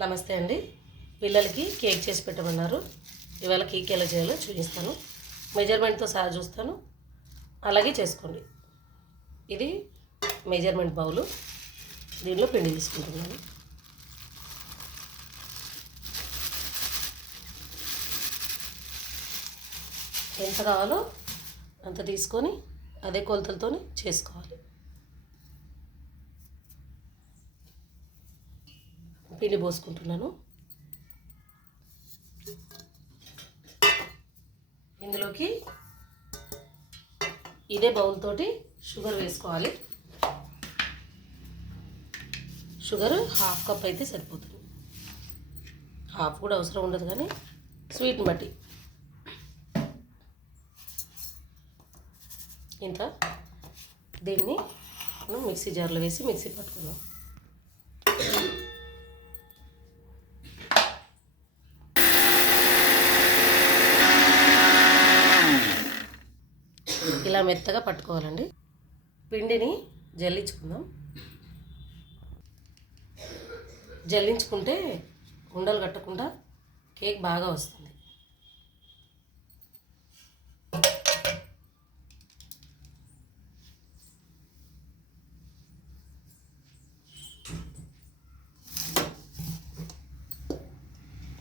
నమస్తే అండి. పిల్లలకి కేక్ చేసి పెట్టమన్నారు. ఇవాళ కేక్ ఎలా చేయాలో చూపిస్తాను. మెజర్మెంట్తో సహా చూస్తాను, అలాగే చేసుకోండి. ఇది మెజర్మెంట్ బౌలు. దీనిలో పిండి తీసుకుంటున్నాను. ఎంత కావాలో అంత తీసుకొని అదే కొలతలతో చేసుకోవాలి. పిండి పోసుకుంటున్నాను. ఇందులోకి ఇదే బౌల్ తోటి షుగర్ వేసుకోవాలి. షుగర్ 1/2 కప్ అయితే సరిపోతుంది. హాఫ్ కూడా అవసరం ఉండదు, కానీ స్వీట్ని బట్టి ఇంత. దీన్ని మనం మిక్సీ జార్లో వేసి మిక్సీ పట్టుకుందాం. ఇలా మెత్తగా పట్టుకోవాలండి. పిండిని జల్లించుకుందాం. జల్లించుకుంటే ఉండలు కట్టకుండా కేక్ బాగా వస్తుంది.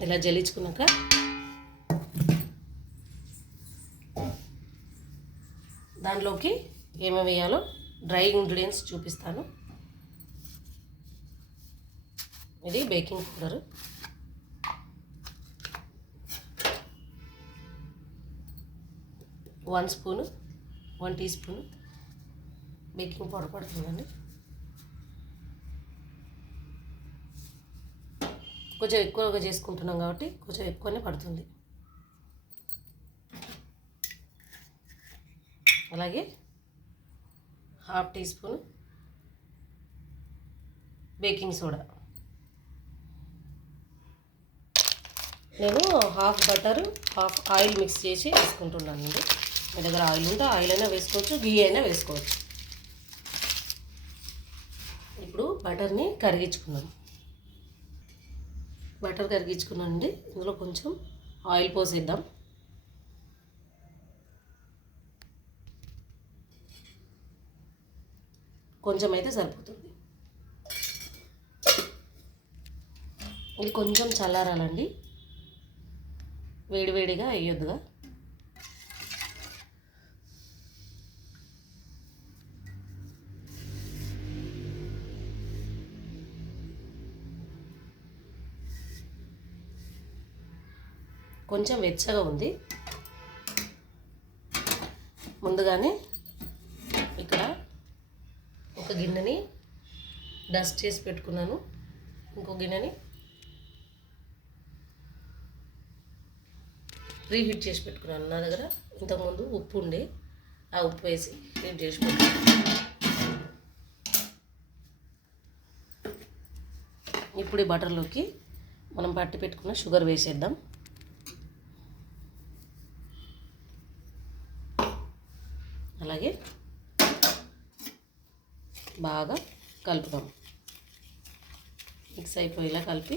ఇలా జల్లించుకున్నాక దాంట్లోకి ఏమేమి వేయాలో డ్రై ఇంగ్రీడియంట్స్ చూపిస్తాను. ఇది baking powder, one teaspoon baking powder పడుతుందండి. కొంచెం ఎక్కువగా చేసుకుంటున్నాం కాబట్టి కొంచెం ఎక్కువనే పడుతుంది. అలాగే 1/2 టీ స్పూన్ బేకింగ్ సోడా. నేను 1/2 బటర్ 1/2 ఆయిల్ మిక్స్ చేసి వేసుకుంటున్నానండి. మీ దగ్గర ఆయిల్ ఉంటే ఆయిల్ అయినా వేసుకోవచ్చు, గీ అయినా వేసుకోవచ్చు. ఇప్పుడు బటర్ని కరిగించుకున్నాను. బటర్ కరిగించుకున్నానండి. ఇందులో కొంచెం ఆయిల్ పోసేద్దాం. కొంచెం అయితే సరిపోతుంది. ఇది కొంచెం చల్లారాలండి, వేడివేడిగా వేయొద్దుగా. కొంచెం వెచ్చగా ఉంది. ముందుగానే ఇక్కడ ఒక గిన్నెని డస్ట్ చేసి పెట్టుకున్నాను. ఇంకో గిన్నెని ప్రీహీట్ చేసి పెట్టుకున్నాను. నా దగ్గర ఇంతకుముందు ఉప్పు ఉండే, ఆ ఉప్పు వేసి హీట్ చేసి పెట్టుకున్నాను. ఇప్పుడు ఈ బటర్లోకి మనం పట్టి పెట్టుకున్న షుగర్ వేసేద్దాం. అలాగే బాగా కలుపుదాం. మిక్స్ అయిపోయేలా కలిపి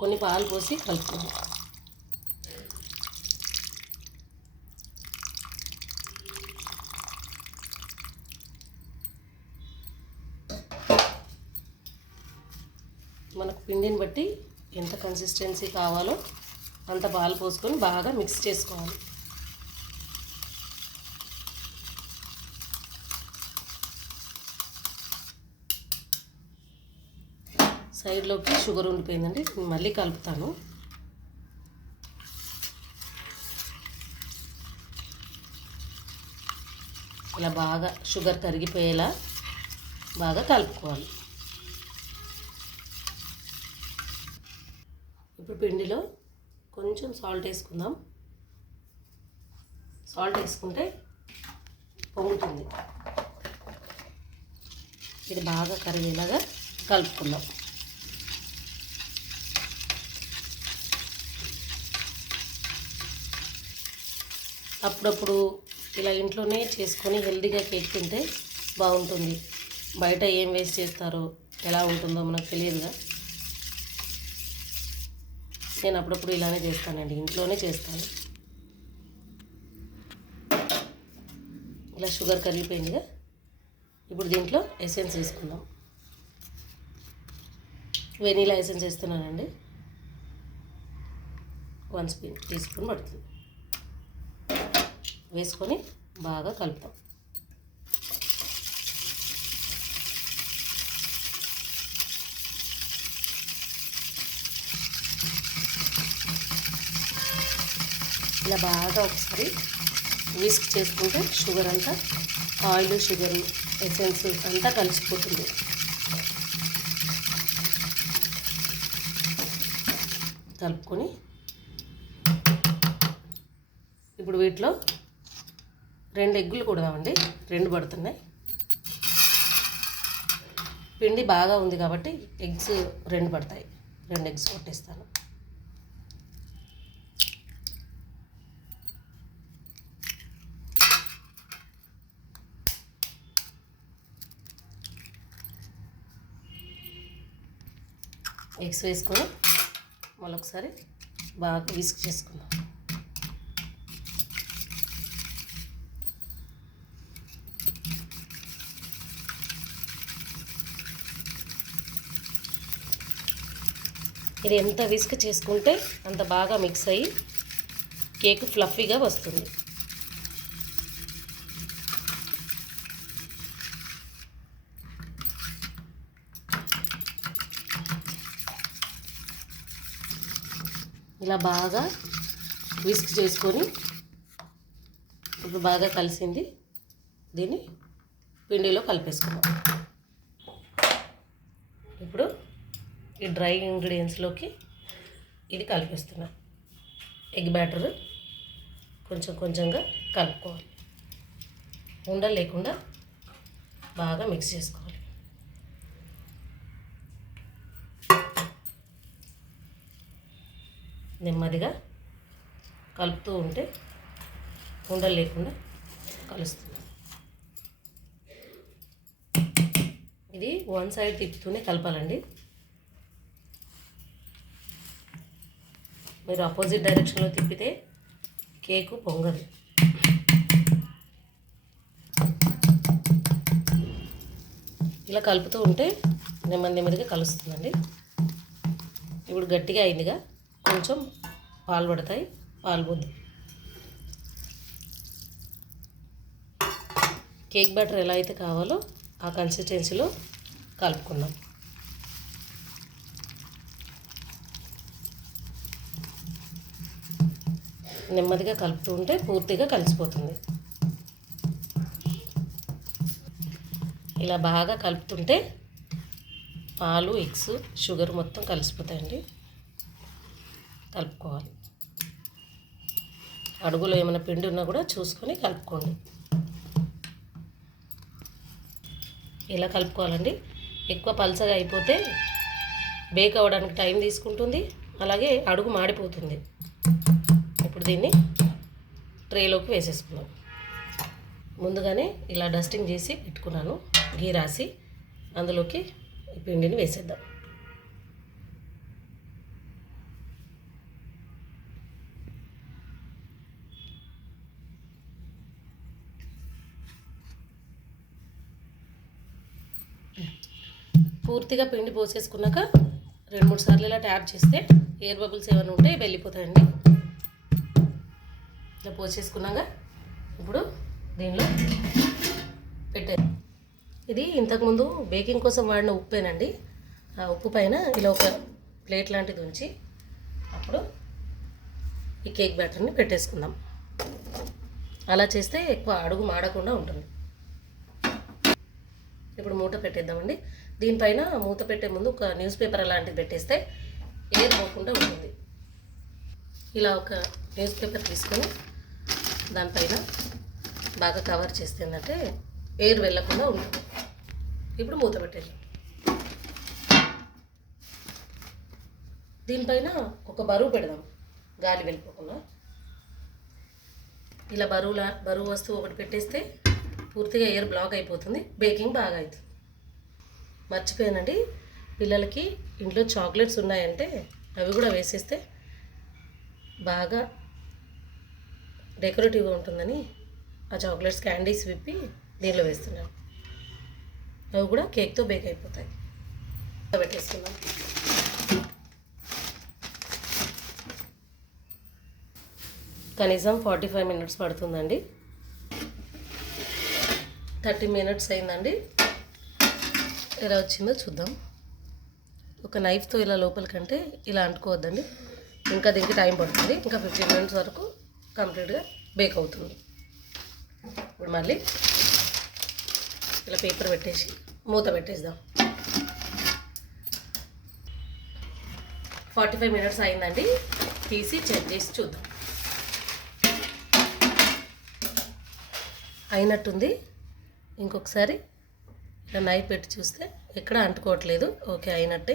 కొన్ని పాలు పోసి కలుపుదాం. మనకు పిండిని బట్టి ఎంత కన్సిస్టెన్సీ కావాలో అంత పాలు పోసుకొని బాగా మిక్స్ చేసుకోవాలి. సైడ్లోకి షుగర్ ఉండిపోయిందండి, మళ్ళీ కలుపుతాను. ఇలా బాగా షుగర్ కరిగిపోయేలా బాగా కలుపుకోవాలి. ఇప్పుడు పిండిలో కొంచెం సాల్ట్ వేసుకుందాం. సాల్ట్ వేసుకుంటే పొంగుతుంది. ఇది బాగా కరిగేలాగా కలుపుకుందాం. అప్పుడప్పుడు ఇలా ఇంట్లోనే చేసుకొని హెల్తీగా కేక్ తింటే బాగుంటుంది. బయట ఏం వేస్ట్ చేస్తారో ఎలా ఉంటుందో మనకు తెలియదుగా. నేను అప్పుడప్పుడు ఇలానే చేస్తానండి, ఇంట్లోనే చేస్తాను. ఇలా షుగర్ కరిగిపోయిందిగా. ఇప్పుడు దీంట్లో ఎసెన్స్ వేసుకుందాం. వెనీలా ఎసెన్స్ వేస్తున్నానండి. 1 టీ స్పూన్ పడుతుంది. వేసుకొని బాగా కలుపుతాం. ఇలా బాగా ఒకసారి విస్క్ చేసుకుంటే షుగర్ అంతా, ఆయిల్, షుగరు, ఎసెన్స్ అంతా కలిసిపోతుంది. కలుపుకొని ఇప్పుడు వీటిలో 2 ఎగ్గులు కొడదామండి. 2 పడుతున్నాయి. పిండి బాగా ఉంది కాబట్టి ఎగ్స్ 2 పడతాయి. 2 ఎగ్స్ కొట్టేస్తాను. ఎగ్స్ వేసుకొని మళ్ళొకసారి బాగా విస్క్ చేసుకుందాం. ఇది ఎంత విస్క్ చేసుకుంటే అంత బాగా మిక్స్ అయ్యి కేక్ ఫ్లఫీగా వస్తుంది. ఇలా బాగా విస్క్ చేసుకొని ఇప్పుడు బాగా కలిసింది. దీన్ని పిండిలో కలిపేసుకుందాం. ఇప్పుడు ఈ డ్రై ఇంగ్రీడియంట్స్లోకి ఇది కలిపేస్తున్నా. ఎగ్ బ్యాటర్ కొంచెం కొంచెంగా కలుపుకోవాలి. ఉండలు లేకుండా బాగా మిక్స్ చేసుకోవాలి. నెమ్మదిగా కలుపుతూ ఉంటే ఉండలు లేకుండా కలుస్తుంది. ఇది 1 సైడ్ తిప్పుతూనే కలపాలండి. మీరు ఆపోజిట్ డైరెక్షన్లో తిప్పితే కేకు పొంగదు. ఇలా కలుపుతూ ఉంటే నెమ్మదిగా కలుస్తుందండి. ఇప్పుడు గట్టిగా అయిందిగా, కొంచెం పాలు పడతాయి. పాలు పోద్ది. కేక్ బ్యాటర్ ఎలా అయితే కావాలో ఆ కన్సిస్టెన్సీలో కలుపుకుందాం. నెమ్మదిగా కలుపుతూ ఉంటే పూర్తిగా కలిసిపోతుంది. ఇలా బాగా కలుపుతుంటే పాలు, ఎగ్స్, షుగర్ మొత్తం కలిసిపోతాయండి. కలుపుకోవాలి. అడుగులో ఏమైనా పిండి ఉన్నా కూడా చూసుకొని కలుపుకోండి. ఇలా కలుపుకోవాలండి. ఎక్కువ పలచగా అయిపోతే బేక్ అవ్వడానికి టైం తీసుకుంటుంది, అలాగే అడుగు మాడిపోతుంది. ఇప్పుడు దీన్ని ట్రేలోకి వేసేసుకున్నాం. ముందుగానే ఇలా డస్టింగ్ చేసి పెట్టుకున్నాను. గీ రాసి అందులోకి ఈ పిండిని వేసేద్దాం. పూర్తిగా పిండి పోసేసుకున్నాక 2-3 సార్లు ఇలా ట్యాప్ చేస్తే ఎయిర్ బబుల్స్ ఏమైనా ఉంటే వెళ్ళిపోతాయండి. ఇలా పోసేసుకున్నాక ఇప్పుడు దీనిలో పెట్టేది. ఇది ఇంతకుముందు బేకింగ్ కోసం వాడిన ఉప్పేనండి. ఆ ఉప్పు పైన ఇలా ఒక ప్లేట్ లాంటిది ఉంచి అప్పుడు ఈ కేక్ బ్యాటర్ని పెట్టేసుకుందాం. అలా చేస్తే ఎక్కువ అడుగు మాడకుండా ఉంటుంది. ఇప్పుడు మూత పెట్టేద్దామండి. దీనిపైన మూత పెట్టే ముందు ఒక న్యూస్ పేపర్ లాంటిది పెట్టేస్తే ఎయిర్ పోకుండా ఉంటుంది. ఇలా ఒక న్యూస్ పేపర్ తీసుకొని దానిపైన బాగా కవర్ చేస్తే ఏంటంటే ఎయిర్ వెళ్ళకుండా ఉంటుంది. ఇప్పుడు మూత పెట్టేద్దాం. దీనిపైన ఒక బరువు పెడదాం, గాలి వెళ్ళిపోకుండా. ఇలా బరువు వస్తువు ఒకటి పెట్టేస్తే పూర్తిగా ఎయిర్ బ్లాక్ అయిపోతుంది, బేకింగ్ బాగా అవుతుంది. మర్చిపోయానండి, పిల్లలకి ఇంట్లో చాక్లెట్స్ ఉన్నాయంటే అవి కూడా వేసేస్తే బాగా డెకరేటివ్గా ఉంటుందని ఆ చాక్లెట్స్ క్యాండీస్ విప్పి దీనిలో వేస్తున్నాను. అవి కూడా కేక్తో బేక్ అయిపోతాయి. పెట్టేస్తున్నాను. కనీసం 45 మినిట్స్ పడుతుందండి. 30 మినిట్స్ అయిందండి. ఎలా వచ్చిందో చూద్దాం. ఒక నైఫ్తో ఇలా లోపలికంటే ఇలా అంటుకోవద్దండి, ఇంకా దీనికి టైం పడుతుంది. ఇంకా 15 మినిట్స్ వరకు కంప్లీట్గా బేక్ అవుతుంది. ఇప్పుడు మళ్ళీ ఇలా పేపర్ పెట్టేసి మూత పెట్టేద్దాం. 45 మినిట్స్ అయిందండి. తీసి చెక్ చేసి చూద్దాం. అయినట్టుంది. ఇంకొకసారి ఇలా నైఫ్ పెట్టి చూస్తే ఎక్కడ అంటుకోవట్లేదు. ఓకే, అయినట్టే.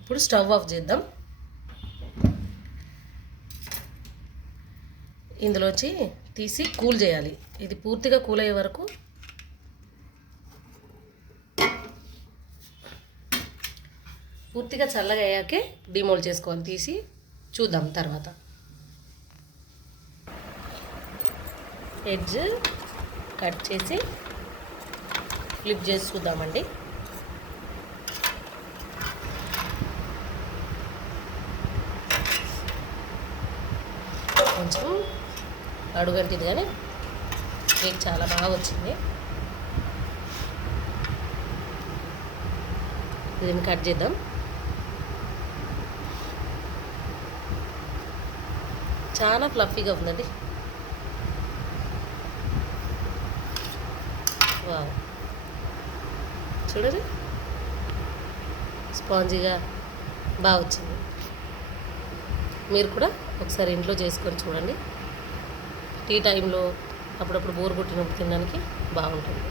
ఇప్పుడు స్టవ్ ఆఫ్ చేద్దాం. ఇందులోంచి తీసి కూల్ చేయాలి. ఇది పూర్తిగా కూల్ అయ్యే వరకు పూర్తిగా చల్లగా అయ్యాకే డిమోల్డ్ చేసుకోవాలి. తీసి చూద్దాం తర్వాత. ఎడ్జ్ కట్ చేసి ఫ్లిప్ చేసి చూద్దామండి. కొంచెం అడుగంటిది కానీ కేక్ చాలా బాగా వచ్చింది. దీన్ని కట్ చేద్దాం. చాలా ఫ్లఫీగా ఉందండి. వావ్, చూడండి, స్పాంజీగా బాగా వచ్చింది. మీరు కూడా ఒకసారి ఇంట్లో చేసుకొని చూడండి. టీ టైంలో అప్పుడప్పుడు బోర్ కొట్టినప్పుడు తినడానికి బాగుంటుంది.